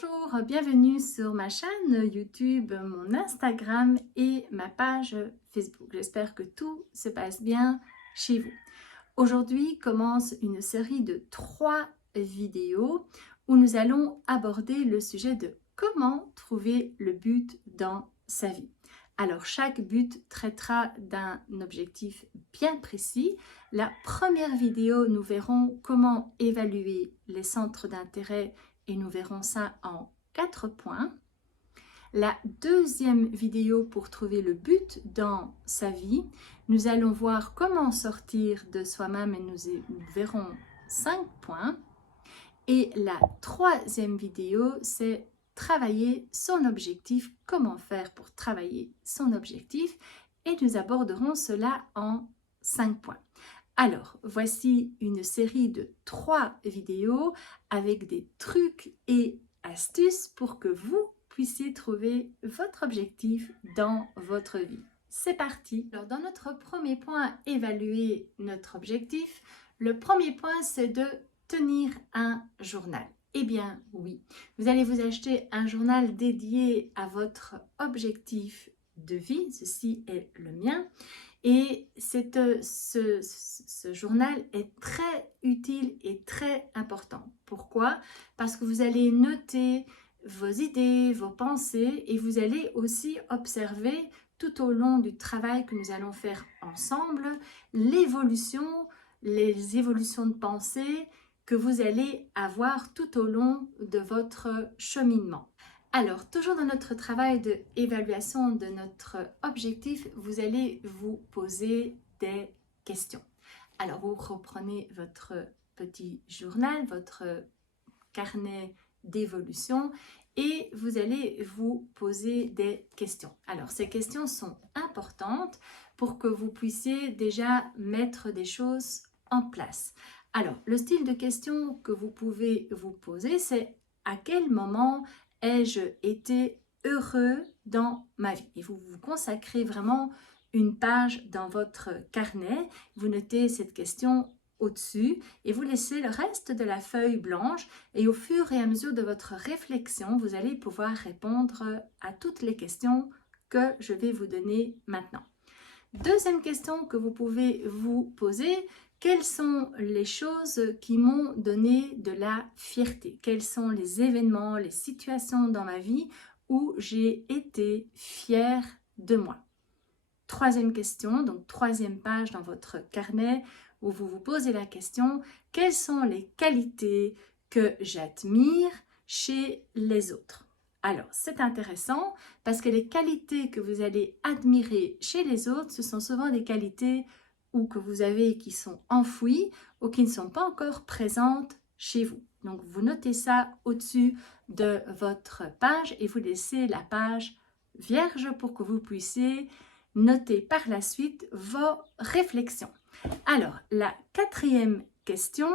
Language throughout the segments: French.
Bonjour, bienvenue sur ma chaîne YouTube, mon Instagram et ma page Facebook. J'espère que tout se passe bien chez vous. Aujourd'hui commence une série de 3 vidéos où nous allons aborder le sujet de comment trouver le but dans sa vie. Alors chaque but traitera d'un objectif bien précis. La première vidéo, nous verrons comment évaluer les centres d'intérêt et nous verrons ça en 4 points. La deuxième vidéo pour trouver le but dans sa vie, nous allons voir comment sortir de soi-même et nous verrons 5 points. Et la troisième vidéo, c'est travailler son objectif, comment faire pour travailler son objectif et nous aborderons cela en 5 points. Alors, voici une série de 3 vidéos avec des trucs et astuces pour que vous puissiez trouver votre objectif dans votre vie. C'est parti! Alors, dans notre premier point, évaluer notre objectif, le premier point, c'est de tenir un journal. Eh bien, oui, vous allez vous acheter un journal dédié à votre objectif de vie. Ceci est le mien. Et ce journal est très utile et très important. Pourquoi? Parce que vous allez noter vos idées, vos pensées et vous allez aussi observer tout au long du travail que nous allons faire ensemble, les évolutions de pensée que vous allez avoir tout au long de votre cheminement. Alors, toujours dans notre travail d'évaluation de notre objectif, vous allez vous poser des questions. Alors, vous reprenez votre petit journal, votre carnet d'évolution et vous allez vous poser des questions. Alors, ces questions sont importantes pour que vous puissiez déjà mettre des choses en place. Alors, le style de questions que vous pouvez vous poser, c'est à quel moment ai-je été heureux dans ma vie? Et vous vous consacrez vraiment une page dans votre carnet. Vous notez cette question au-dessus et vous laissez le reste de la feuille blanche et au fur et à mesure de votre réflexion, vous allez pouvoir répondre à toutes les questions que je vais vous donner maintenant. Deuxième question que vous pouvez vous poser, quelles sont les choses qui m'ont donné de la fierté? Quels sont les événements, les situations dans ma vie où j'ai été fière de moi? Troisième question, donc troisième page dans votre carnet où vous vous posez la question, quelles sont les qualités que j'admire chez les autres? Alors, c'est intéressant parce que les qualités que vous allez admirer chez les autres, ce sont souvent des qualités ou que vous avez qui sont enfouies ou qui ne sont pas encore présentes chez vous. Donc, vous notez ça au-dessus de votre page et vous laissez la page vierge pour que vous puissiez noter par la suite vos réflexions. Alors, la quatrième question,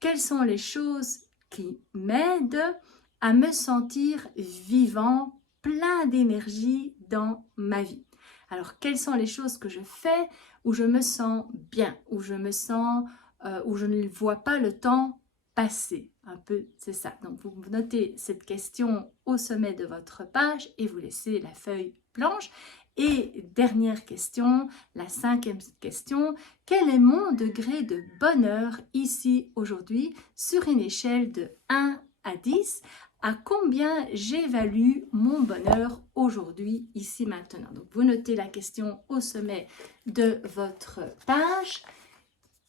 quelles sont les choses qui m'aident à me sentir vivant, plein d'énergie dans ma vie? Alors, quelles sont les choses que je fais où je me sens bien, où je ne vois pas le temps passer? Un peu, c'est ça. Donc, vous notez cette question au sommet de votre page et vous laissez la feuille blanche. Et dernière question, la 5e question, quel est mon degré de bonheur ici aujourd'hui sur une échelle de 1 à 10? À combien j'évalue mon bonheur aujourd'hui, ici, maintenant? Donc, vous notez la question au sommet de votre page,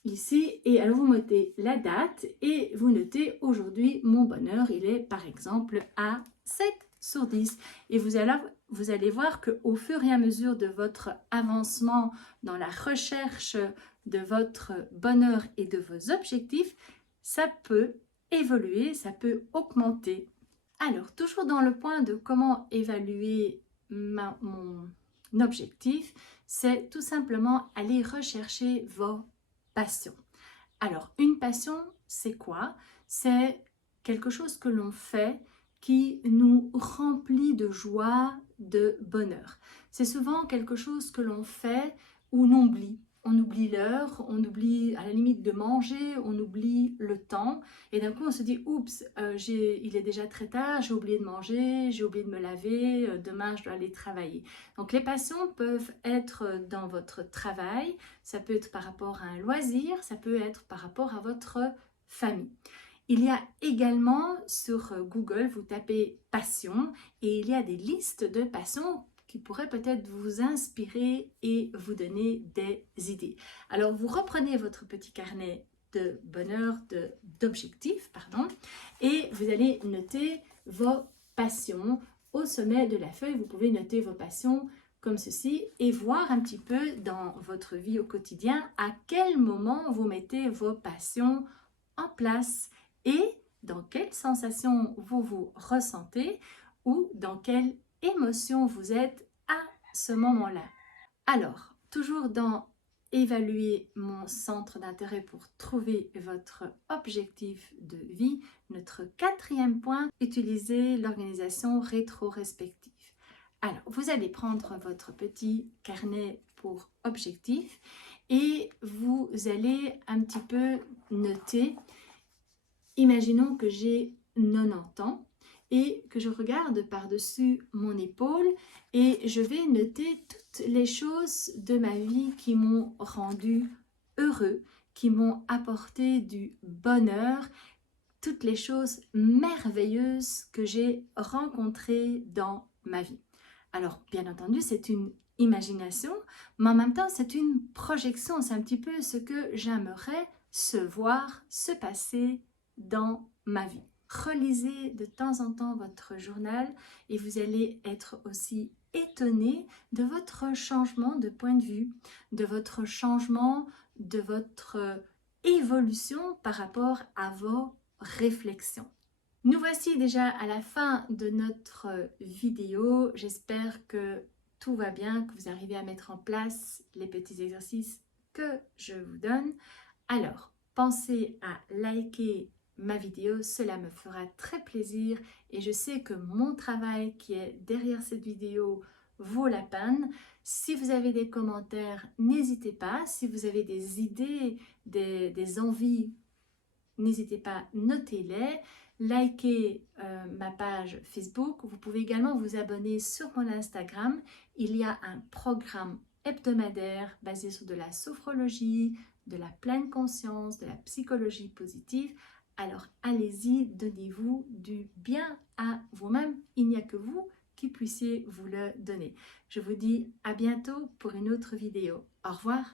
ici, et alors vous notez la date et vous notez aujourd'hui, mon bonheur, il est par exemple à 7 sur 10. Et vous allez voir qu'au fur et à mesure de votre avancement dans la recherche de votre bonheur et de vos objectifs, ça peut évoluer, ça peut augmenter. Alors, toujours dans le point de comment évaluer mon objectif, c'est tout simplement aller rechercher vos passions. Alors, une passion, c'est quoi? C'est quelque chose que l'on fait qui nous remplit de joie, de bonheur. C'est souvent quelque chose que l'on fait ou l'on oublie. on oublie l'heure, on oublie à la limite de manger, on oublie le temps et d'un coup on se dit oups, il est déjà très tard, j'ai oublié de manger, j'ai oublié de me laver, demain je dois aller travailler. Donc les passions peuvent être dans votre travail, ça peut être par rapport à un loisir, ça peut être par rapport à votre famille. Il y a également sur Google, vous tapez passion et il y a des listes de passions qui pourraient peut-être vous inspirer et vous donner des idées. Alors vous reprenez votre petit carnet de bonheur, d'objectifs, pardon, et vous allez noter vos passions. Au sommet de la feuille, vous pouvez noter vos passions comme ceci et voir un petit peu dans votre vie au quotidien à quel moment vous mettez vos passions en place et dans quelle sensation vous vous ressentez ou dans quelle émotion vous êtes à ce moment-là. Alors, toujours dans évaluer mon centre d'intérêt pour trouver votre objectif de vie, notre quatrième point, utiliser l'organisation rétrospective. Alors, vous allez prendre votre petit carnet pour objectif et vous allez un petit peu noter. Imaginons que j'ai 90 ans et que je regarde par-dessus mon épaule et je vais noter toutes les choses de ma vie qui m'ont rendu heureux, qui m'ont apporté du bonheur, toutes les choses merveilleuses que j'ai rencontrées dans ma vie. Alors, bien entendu, c'est une imagination, mais en même temps, c'est une projection. C'est un petit peu ce que j'aimerais se voir, se passer dans ma vie. Relisez de temps en temps votre journal et vous allez être aussi étonné de votre changement de point de vue, de votre changement, de votre évolution par rapport à vos réflexions. Nous voici déjà à la fin de notre vidéo. J'espère que tout va bien, que vous arrivez à mettre en place les petits exercices que je vous donne. Alors, pensez à liker ma vidéo, cela me fera très plaisir et je sais que mon travail qui est derrière cette vidéo vaut la peine. Si vous avez des commentaires, n'hésitez pas. Si vous avez des idées, des envies, n'hésitez pas, notez-les. Likez ma page Facebook. Vous pouvez également vous abonner sur mon Instagram. Il y a un programme hebdomadaire basé sur de la sophrologie, de la pleine conscience, de la psychologie positive. Alors allez-y, donnez-vous du bien à vous-même. Il n'y a que vous qui puissiez vous le donner. Je vous dis à bientôt pour une autre vidéo. Au revoir.